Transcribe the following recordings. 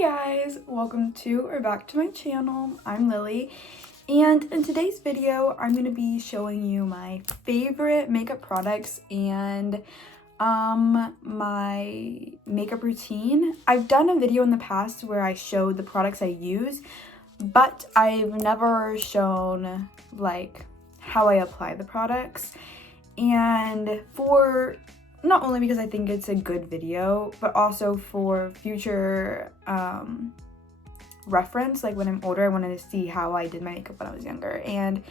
Hi guys, welcome to or back to my channel. I'm Lily, and in today's video I'm going to be showing you my favorite makeup products and my makeup routine. I've done a video in the past where I showed the products I use, but I've never shown like how I apply the products. And for not only because I think it's a good video, but also for future reference, like when I'm older, I wanted to see how I did my makeup when I was younger, and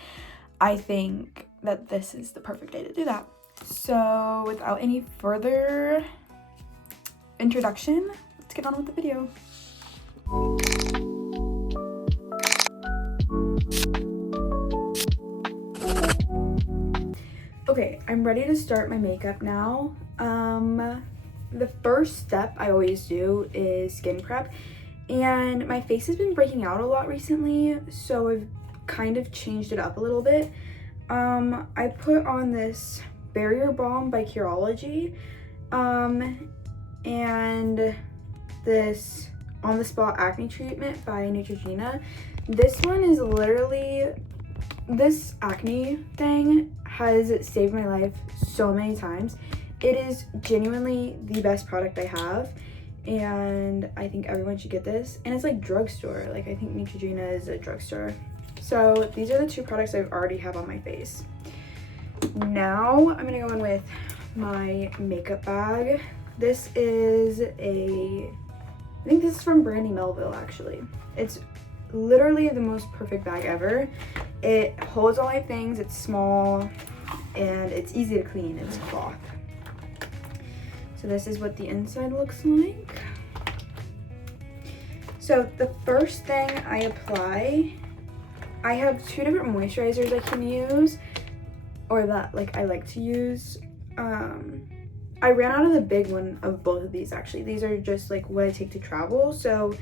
I think that this is the perfect day to do that. So without any further introduction, let's get on with the video. Okay, I'm ready to start my makeup now. The first step I always do is skin prep, and my face has been breaking out a lot recently, so I've kind of changed it up a little bit. I put on this Barrier Balm by Curology, and this On the Spot Acne Treatment by Neutrogena. This one is literally, this acne thing has saved my life so many times. It is genuinely the best product I have, and I think everyone should get this. And it's like drugstore, like I think Neutrogena is a drugstore. So these are the two products I already have on my face. Now I'm gonna go in with my makeup bag. This is I think this is from Brandy Melville actually. It's literally the most perfect bag ever. It holds all my things, it's small, and it's easy to clean. It's cloth. So this is what the inside looks like. So the first thing I apply, I have two different moisturizers I can use, or that like I like to use. I ran out of the big one of both of these actually. These are just like what I take to travel, so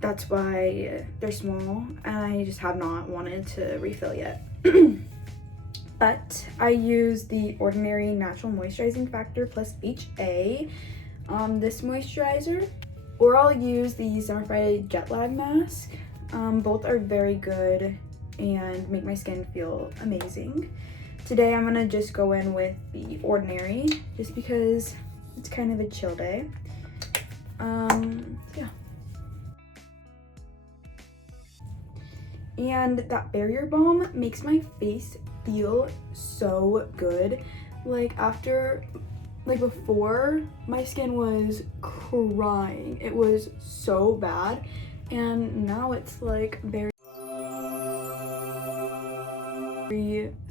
that's why they're small, and I just have not wanted to refill yet. But I use the Ordinary Natural Moisturizing Factor plus HA on this moisturizer, or I'll use the Summer Friday Jet Lag Mask. Both are very good and make my skin feel amazing. Today I'm gonna just go in with the Ordinary, just because it's kind of a chill day. Yeah. And that Barrier Balm makes my face feel so good. Like before, my skin was crying. It was so bad, and now it's like very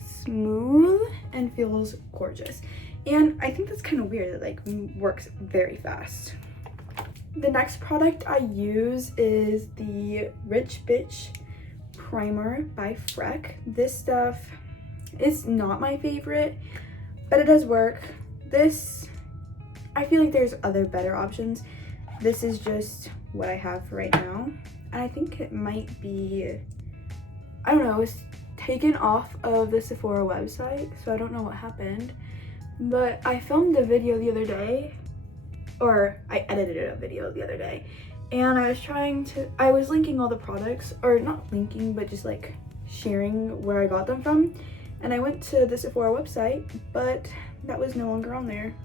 smooth and feels gorgeous. And I think that's kind of weird. It like works very fast. The next product I use is the Rich Bitch Primer by Freck. This stuff is not my favorite, but it does work. This, I feel like there's other better options. This is just what I have for right now, and I think it might be, I don't know, it's taken off of the Sephora website, so I don't know what happened. But I filmed a video the other day, or I edited a video the other day, and I was linking all the products, or not linking, but just like sharing where I got them from. And I went to the Sephora website, but that was no longer on there.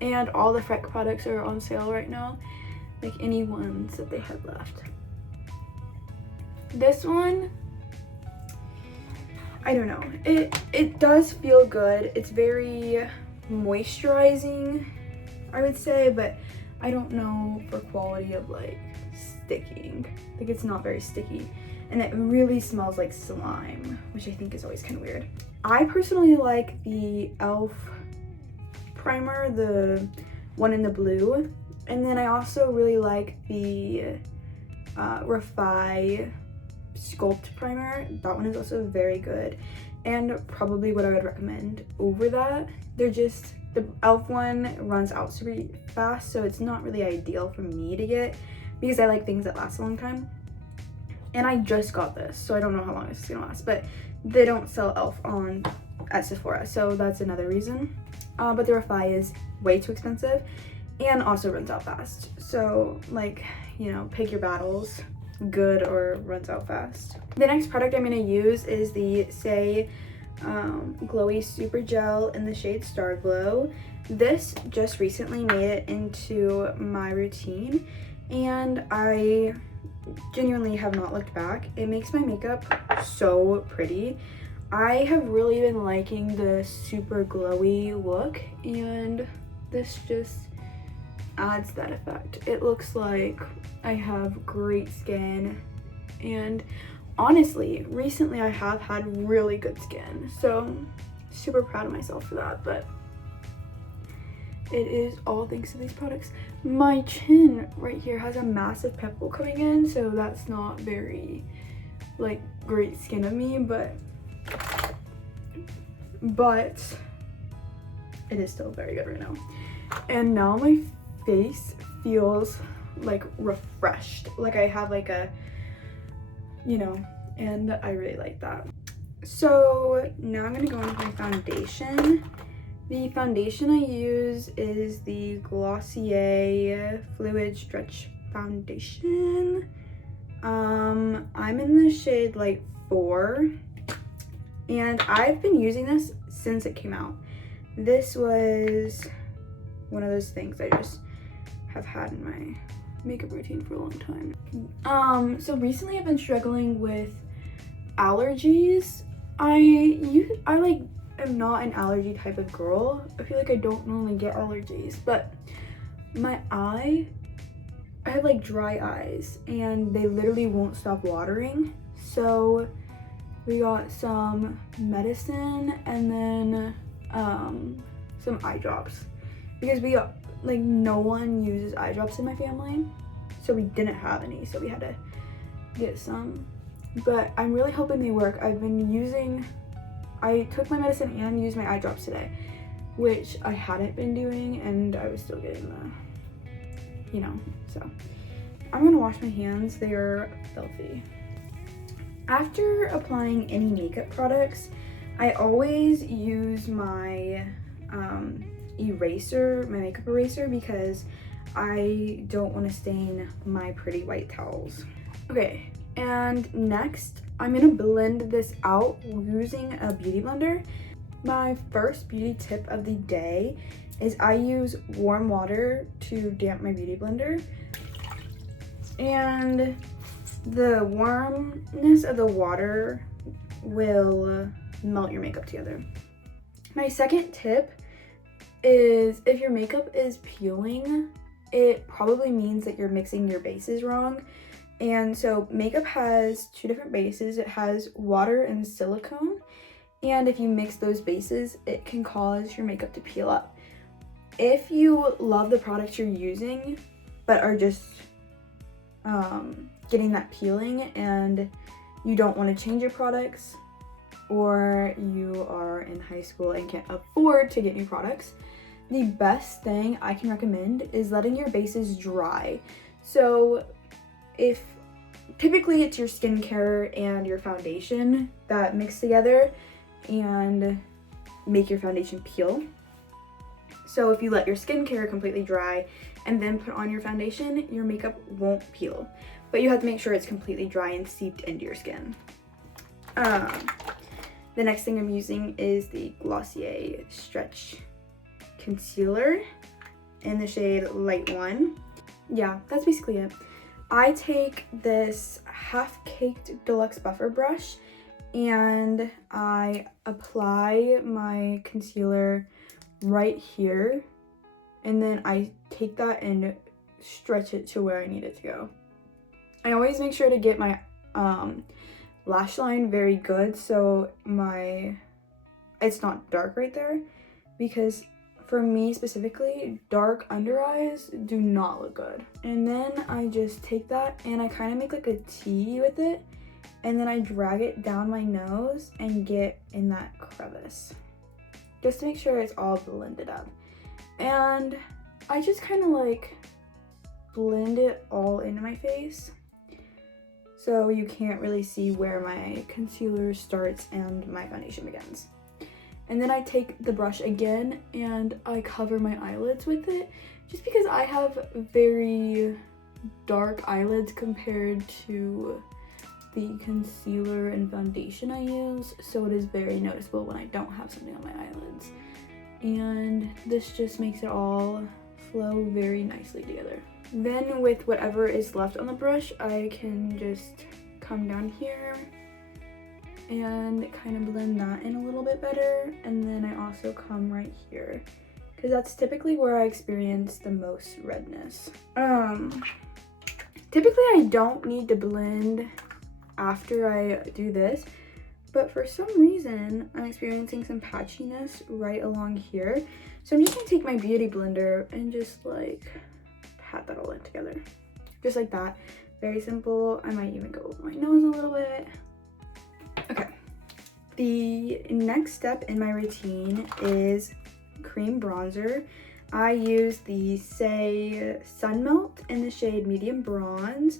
And all the Freck products are on sale right now, like any ones that they had left. This one, I don't know. It does feel good. It's very moisturizing, I would say, but I don't know for quality of like sticking. Like it's not very sticky, and it really smells like slime, which I think is always kind of weird. I personally like the e.l.f. primer, the one in the blue, and then I also really like the Refi Sculpt primer. That one is also very good, and probably what I would recommend over that. They're just, the e.l.f. one runs out super fast, so it's not really ideal for me to get because I like things that last a long time. And I just got this, so I don't know how long this is gonna last, but they don't sell e.l.f. at Sephora, so that's another reason. But the Refi is way too expensive, and also runs out fast. So like, you know, pick your battles, good or runs out fast. The next product I'm going to use is the Say Glowy Super Gel in the shade Star Glow. This just recently made it into my routine, and I genuinely have not looked back. It makes my makeup so pretty. I have really been liking the super glowy look, and this just adds that effect. It looks like I have great skin, and honestly, recently I have had really good skin, so super proud of myself for that. But it is all thanks to these products. My chin right here has a massive pimple coming in, so that's not very like great skin of me, but it is still very good right now. And now my face feels like refreshed, like I have like a, you know, and I really like that. So now I'm gonna go into my foundation. The foundation I use is the Glossier Fluid Stretch Foundation. I'm in the shade Light 4, and I've been using this since it came out. This was one of those things I just have had in my makeup routine for a long time. So recently I've been struggling with allergies. I like am not an allergy type of girl. I feel like I don't normally get allergies, but I have like dry eyes and they literally won't stop watering. So we got some medicine and then some eye drops, because we got, like, no one uses eye drops in my family, so we didn't have any, so we had to get some. But I'm really hoping they work. I took my medicine and used my eye drops today, which I hadn't been doing, and I was still getting the, you know, so I'm gonna wash my hands. They are filthy. After applying any makeup products, I always use my eraser, my makeup eraser, because I don't want to stain my pretty white towels. Okay, and next I'm gonna blend this out using a beauty blender. My first beauty tip of the day is I use warm water to damp my beauty blender, and the warmness of the water will melt your makeup together. My second tip is, if your makeup is peeling, it probably means that you're mixing your bases wrong. And so makeup has two different bases. It has water and silicone, and if you mix those bases, it can cause your makeup to peel up. If you love the products you're using but are just getting that peeling and you don't want to change your products, or you are in high school and can't afford to get new products, the best thing I can recommend is letting your bases dry. So if typically it's your skincare and your foundation that mix together and make your foundation peel. So if you let your skincare completely dry and then put on your foundation, your makeup won't peel. But you have to make sure it's completely dry and seeped into your skin. The next thing I'm using is the Glossier Stretch Concealer in the shade Light 1. Yeah, that's basically it. I take this half-caked deluxe buffer brush and I apply my concealer right here, and then I take that and stretch it to where I need it to go. I always make sure to get my lash line very good, so it's not dark right there, because for me specifically, dark under eyes do not look good. And then I just take that and I kind of make like a T with it, and then I drag it down my nose and get in that crevice, just to make sure it's all blended up. And I just kind of like blend it all into my face, so you can't really see where my concealer starts and my foundation begins. And then I take the brush again and I cover my eyelids with it, just because I have very dark eyelids compared to the concealer and foundation I use, so it is very noticeable when I don't have something on my eyelids. And this just makes it all flow very nicely together. Then with whatever is left on the brush, I can just come down here and kind of blend that in a little bit better. And then I also come right here, because that's typically where I experience the most redness. Typically I don't need to blend after I do this, but for some reason I'm experiencing some patchiness right along here. So I'm just gonna take my beauty blender and just like pat that all in together. Just like that. Very simple. I might even go over my nose a little bit. Okay. The next step in my routine is cream bronzer. I use the Say Sun Melt in the shade Medium Bronze.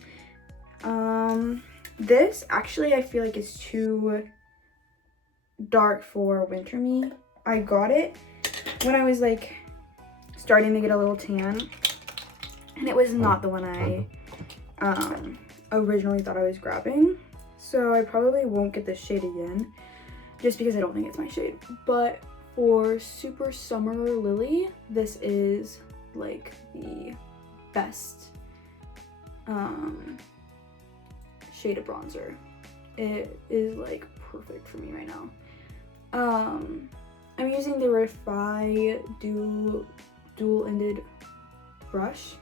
This actually I feel like is too dark for winter me. I got it when I was like starting to get a little tan, and it was not the one I originally thought I was grabbing. So I probably won't get this shade again just because I don't think it's my shade. But for Super Summer Lily, this is like the best shade of bronzer. It is like perfect for me right now. I'm using the Refi dual-ended brush,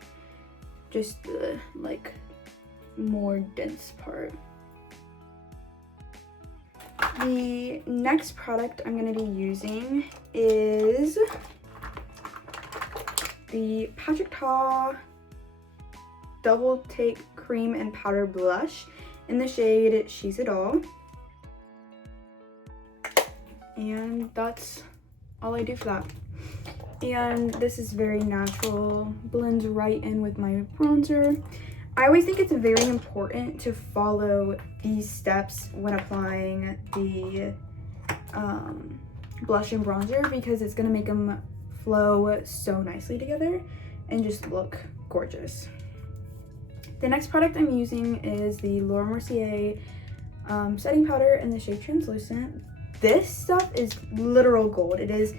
just the like more dense part. The next product I'm going to be using is the Patrick Ta Double Take Cream and Powder Blush in the shade She's It All. And that's all I do for that. And this is very natural, blends right in with my bronzer. I always think it's very important to follow these steps when applying the blush and bronzer, because it's gonna make them flow so nicely together and just look gorgeous. The next product I'm using is the Laura Mercier setting powder in the shade Translucent. This stuff is literal gold. It is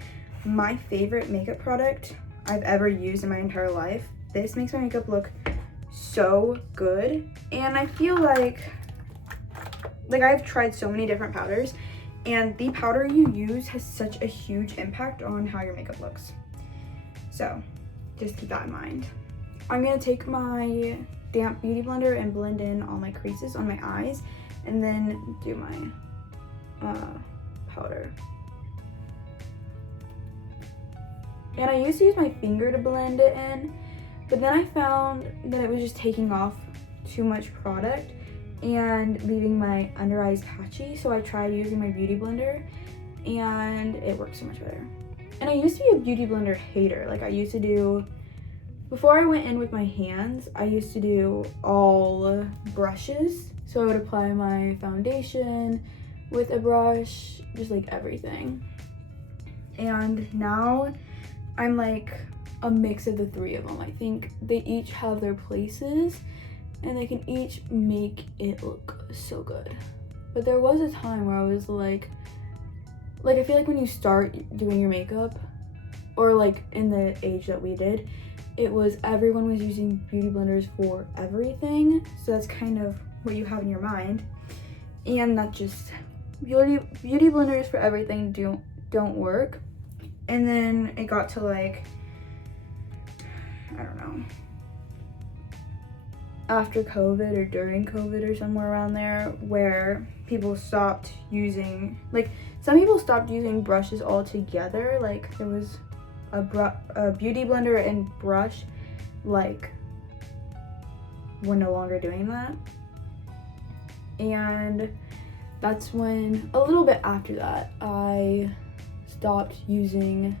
my favorite makeup product I've ever used in my entire life. This makes my makeup look so good, and I feel like I've tried so many different powders, and the powder you use has such a huge impact on how your makeup looks. So just keep that in mind. I'm gonna take my damp beauty blender and blend in all my creases on my eyes, and then do my powder. And I used to use my finger to blend it in, but then I found that it was just taking off too much product and leaving my under eyes patchy, so I tried using my beauty blender, and it works so much better. And I used to be a beauty blender hater. Like, I used to do, before I went in with my hands, I used to do all brushes. So I would apply my foundation with a brush, just like everything. And now I'm like a mix of the three of them. I think they each have their places and they can each make it look so good. But there was a time where I was like I feel like when you start doing your makeup, or like in the age that we did, it was everyone was using beauty blenders for everything. So that's kind of what you have in your mind. And that just, beauty blenders for everything don't work. And then it got to like, I don't know, after COVID or during COVID or somewhere around there, where people stopped using, like, some people stopped using brushes altogether. Like, there was a beauty blender and brush, like, we're no longer doing that. And that's when, a little bit after that, I stopped using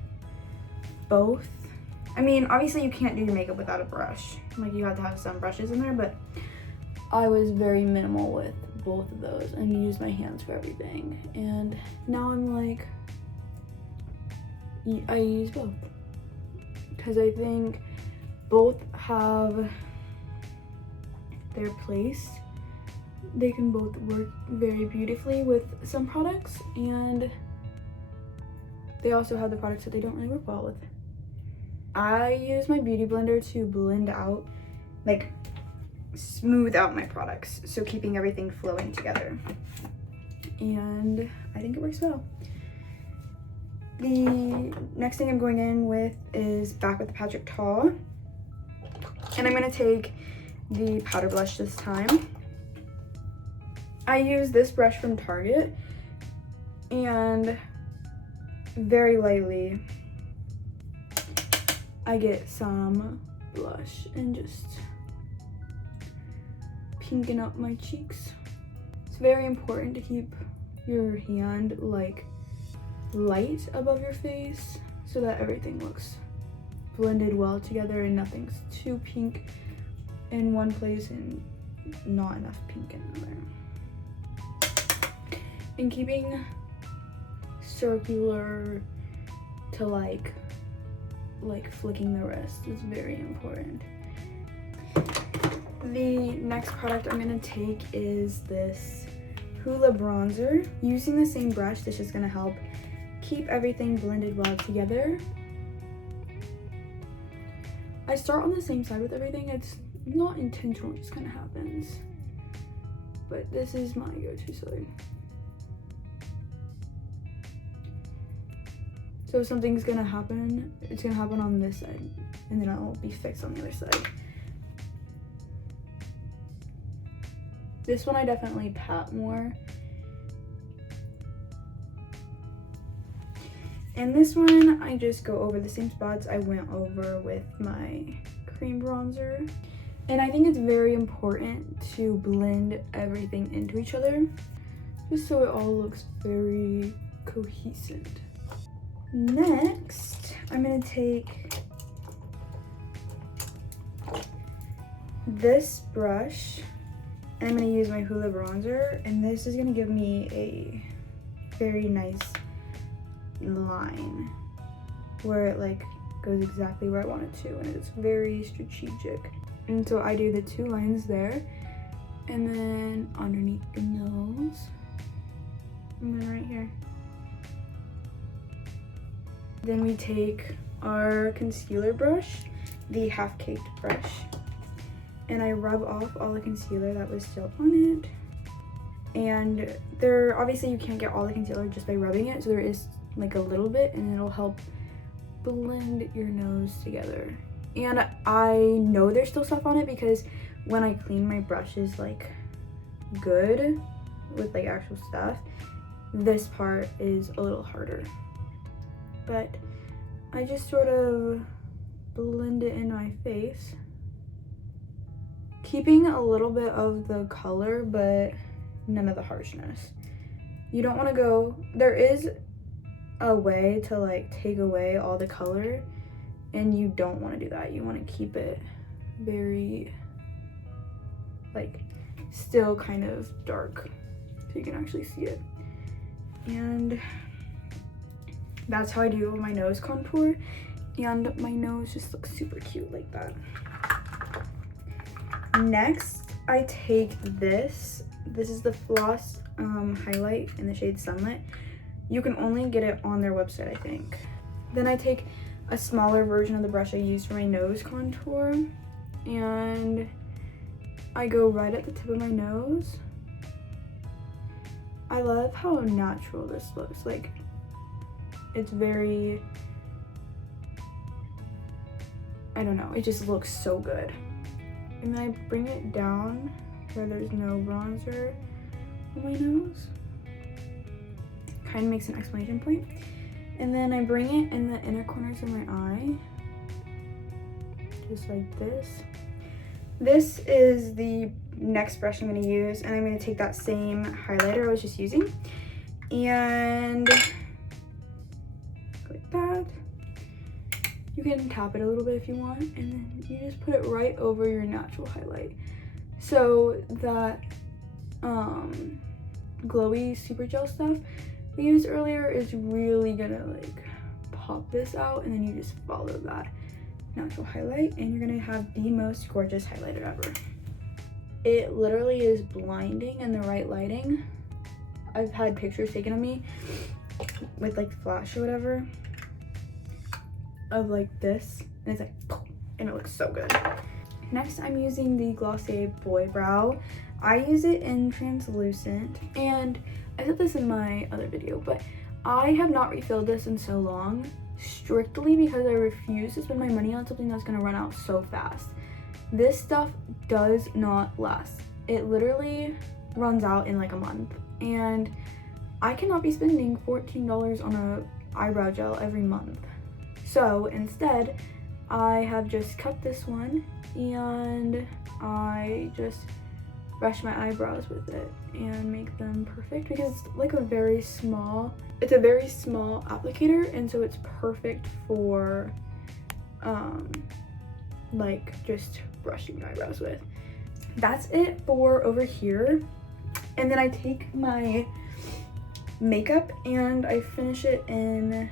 both. I mean, obviously you can't do your makeup without a brush. Like, you have to have some brushes in there, but I was very minimal with both of those and used my hands for everything. And now I'm like, I use both. Because I think both have their place. They can both work very beautifully with some products, and they also have the products that they don't really work well with. I use my beauty blender to blend out, like smooth out my products, so keeping everything flowing together. And I think it works well. The next thing I'm going in with is back with the Patrick Ta. And I'm gonna take the powder blush this time. I use this brush from Target, and very lightly I get some blush and just pinken up my cheeks. It's very important to keep your hand like light above your face so that everything looks blended well together and nothing's too pink in one place and not enough pink in another. And keeping circular to like flicking the rest is very important. The next product I'm gonna take is this Hoola bronzer. Using the same brush, this is gonna help keep everything blended well together. I start on the same side with everything. It's not intentional, it just kind of happens. But this is my go-to side. So if something's gonna happen, it's gonna happen on this side, and then I'll be fixed on the other side. This one I definitely pat more. And this one, I just go over the same spots I went over with my cream bronzer. And I think it's very important to blend everything into each other, just so it all looks very cohesive. Next, I'm gonna take this brush, and I'm gonna use my Hoola bronzer, and this is gonna give me a very nice line where it like goes exactly where I want it to, and it's very strategic. And so I do the two lines there, and then underneath the nose, and then right here. Then we take our concealer brush, the half-caked brush, and I rub off all the concealer that was still on it. And obviously you can't get all the concealer just by rubbing it, so there is like a little bit, and it'll help blend your nose together. And I know there's still stuff on it because when I clean my brushes like good with like actual stuff, this part is a little harder. But I just sort of blend it in my face, keeping a little bit of the color but none of the harshness. You don't want to go, there is a way to like take away all the color, and you don't want to do that. You want to keep it very like still kind of dark so you can actually see it. And that's how I do my nose contour, and my nose just looks super cute like that. Next, I take this. This is the Floss highlight in the shade Sunlit. You can only get it on their website, I think. Then I take a smaller version of the brush I used for my nose contour, and I go right at the tip of my nose. I love how natural this looks. Like, it's very, I don't know, it just looks so good. And then I bring it down where there's no bronzer on my nose. Kind of makes an exclamation point. And then I bring it in the inner corners of my eye, just like this. This is the next brush I'm gonna use, and I'm gonna take that same highlighter I was just using, and like that. You can tap it a little bit if you want, and then you just put it right over your natural highlight. So that glowy super gel stuff we used earlier is really gonna like pop this out, and then you just follow that natural highlight, and you're gonna have the most gorgeous highlighter ever. It literally is blinding in the right lighting. I've had pictures taken of me with like flash or whatever of like this, and it's like, and it looks so good. Next, I'm using the Glossier Boy Brow. I use it in translucent, and I said this in my other video, but I have not refilled this in so long, strictly because I refuse to spend my money on something that's gonna run out so fast. This stuff does not last. It literally runs out in like a month, and I cannot be spending $14 on a eyebrow gel every month. So instead, I have just cut this one, and I just brush my eyebrows with it and make them perfect, because it's like a very small applicator, and so it's perfect for like just brushing your eyebrows with. That's it for over here. And then I take my makeup and I finish it in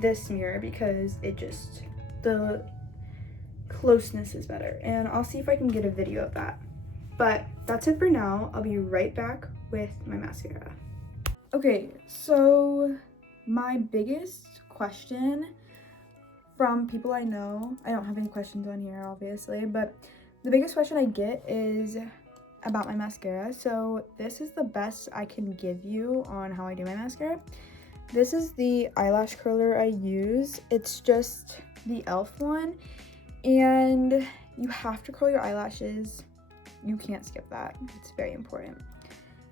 this mirror because it just, the closeness is better, and I'll see if I can get a video of that. But that's it for now. I'll be right back with my mascara. Okay, so my biggest question from people I know, I don't have any questions on here obviously, but the biggest question I get is about my mascara. So this is the best I can give you on how I do my mascara. This is the eyelash curler I use. It's just the e.l.f. one, and you have to curl your eyelashes. You can't skip that. It's very important.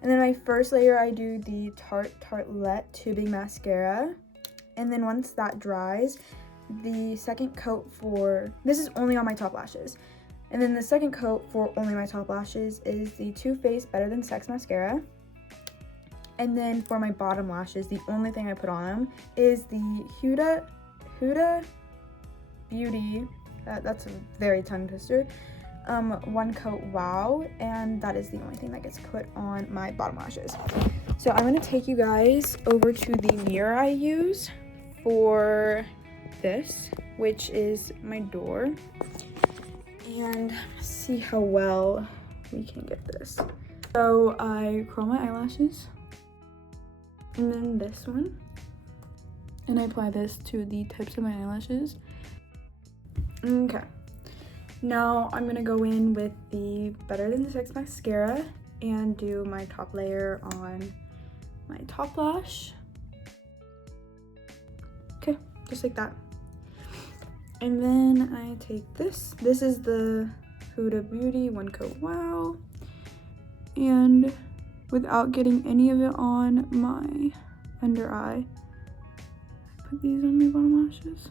And then my first layer, I do the Tartelette tubing mascara, and then once that dries, the second coat for, this is only on my top lashes, and then the second coat for only my top lashes is the Too Faced Better Than Sex mascara. And then for my bottom lashes, the only thing I put on them is the Huda Beauty, that's a very tongue twister, One Coat Wow, and that is the only thing that gets put on my bottom lashes. So I'm gonna take you guys over to the mirror I use for this, which is my door, and see how well we can get this. So I curl my eyelashes, and then this one, and I apply this to the tips of my eyelashes. Okay, now I'm gonna go in with the Better Than Sex mascara and do my top layer on my top lash. Okay, just like that. And then I take this is the Huda Beauty One Coat Wow, and without getting any of it on my under eye, I put these on my bottom lashes.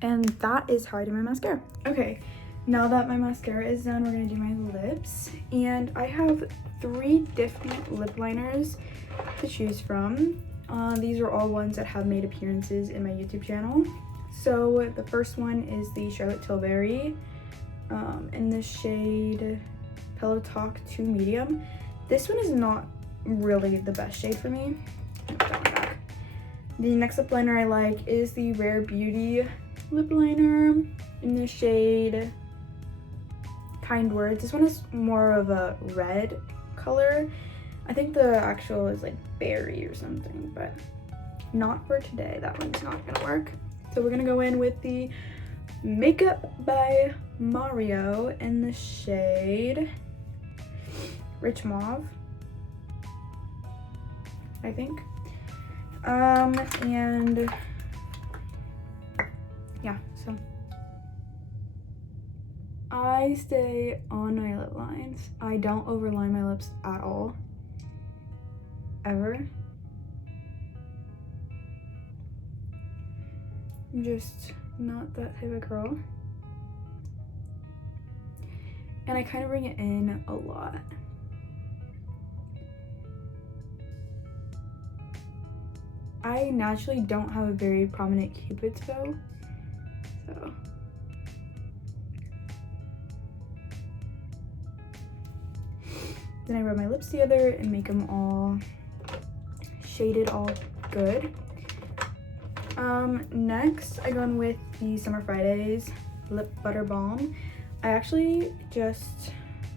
And that is how I do my mascara. Okay, now that my mascara is done, we're gonna do my lips. And I have 3 different lip liners to choose from. These are all ones that have made appearances in my YouTube channel. So the first one is the Charlotte Tilbury in the shade Pillow Talk 2 Medium. This one is not really the best shade for me. The next lip liner I like is the Rare Beauty lip liner in the shade Kind Words. This one is more of a red color. I think the actual is like berry or something, but not for today. That one's not gonna work. So we're gonna go in with the Makeup by Mario in the shade Rich Mauve, I think. And yeah, so I stay on my lip lines. I don't overline my lips at all, ever. I'm just not that type of girl. And I kind of bring it in a lot. I naturally don't have a very prominent Cupid's bow, so. Then I rub my lips together and make them all shaded all good. Next I go in with the Summer Fridays Lip Butter Balm. I actually just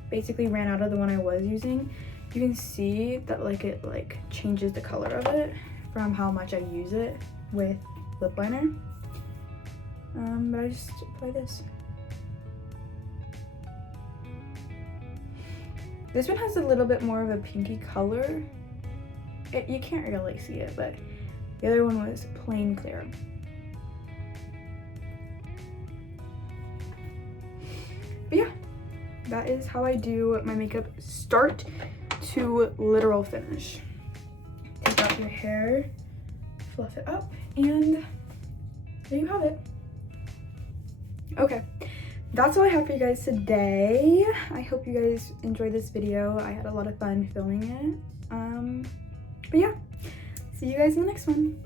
basically ran out of the one I was using. You can see that like it like changes the color of it from how much I use it with lip liner. But I just apply this. This one has a little bit more of a pinky color. You can't really see it, but the other one was plain clear. But yeah, that is how I do my makeup start to literal finish. Take out your hair, fluff it up, and there you have it. Okay, that's all I have for you guys today. I hope you guys enjoyed this video. I had a lot of fun filming it. But yeah, see you guys in the next one.